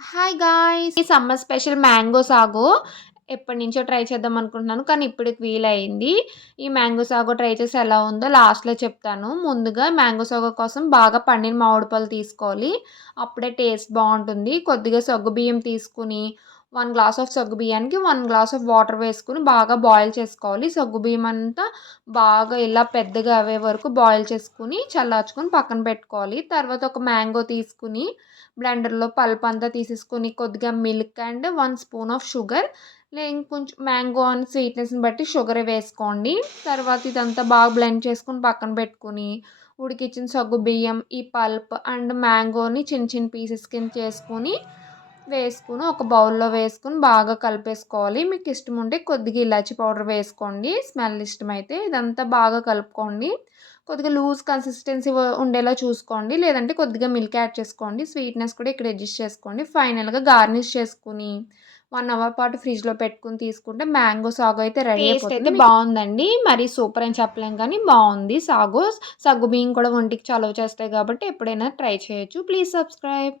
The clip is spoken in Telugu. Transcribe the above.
Hi guys! ఈ సమ్మర్ స్పెషల్ మ్యాంగో సాగో ఎప్పటినుంచో ట్రై చేద్దాం అనుకుంటున్నాను. కానీ ఇప్పటికి వీలయింది. ఈ మ్యాంగో సాగో ట్రై చేసి ఎలా ఉందో లాస్ట్‌లో చెప్తాను. ముందుగా మ్యాంగో సాగో కోసం బాగా పండిన మామిడి పళ్ళు తీసుకోవాలి. అప్పుడే టేస్ట్ బావుంటుంది. కొద్దిగా సగ్గుబియ్యం తీసుకొని 1 గ్లాస్ ఆఫ్ సగ్గుబియ్యానికి 1 గ్లాస్ ఆఫ్ వాటర్ వేసుకొని బాగా బాయిల్ చేసుకోవాలి. సగ్గుబియ్యం అంతా బాగా ఇలా పెద్దగా అవ్వే వరకు బాయిల్ చేసుకొని చల్లార్చుకొని పక్కన పెట్టుకోవాలి. తర్వాత ఒక మ్యాంగో తీసుకొని బ్లెండర్‌లో పల్పంతా తీసేసుకొని కొద్దిగా milk and 1 spoon of sugar ఇంకొంచెం మ్యాంగో అండ్ స్వీట్‌నెస్‌ని బట్టి షుగర్ వేసుకోండి. తర్వాత ఇదంతా బాగా బ్లెండ్ చేసుకొని పక్కన పెట్టుకొని, ఉడికించిన సగ్గుబియ్యం, ఈ పల్ప్ అండ్ మ్యాంగోని చిన్న చిన్న పీసెస్ కింద చేసుకొని, వేసుకొని ఒక బౌల్‌లో వేసుకొని బాగా కలిపేసుకోవాలి. మీకు ఇష్టం ఉంటే కొద్దిగా ఇలాచీ పౌడర్ వేసుకోండి. స్మెల్ ఇష్టమైతే. ఇదంతా బాగా కలుపుకోండి. కొద్దిగా లూజ్ కన్సిస్టెన్సీ ఉండేలా చూసుకోండి. లేదంటే కొద్దిగా మిల్క్ యాడ్ చేసుకోండి. స్వీట్‌నెస్ కూడా ఇక్కడ అడ్జస్ట్ చేసుకోండి. ఫైనల్‌గా గార్నిష్ చేసుకొని 1 అవర్ పాటు ఫ్రిడ్జ్‌లో పెట్టుకొని తీసుకుంటే మ్యాంగో సాగో అయితే రెడీ టేస్ట్ అయిపోతుంది. అయితే బావుందండి. మరి సూపర్ అని చెప్పలేం కానీ బావుంది సాగో. సగ్గుబియ్యం కూడా ఒంటికి చలవ చేస్తాయి కాబట్టి ఎప్పుడైనా ట్రై చేయొచ్చు. Please subscribe.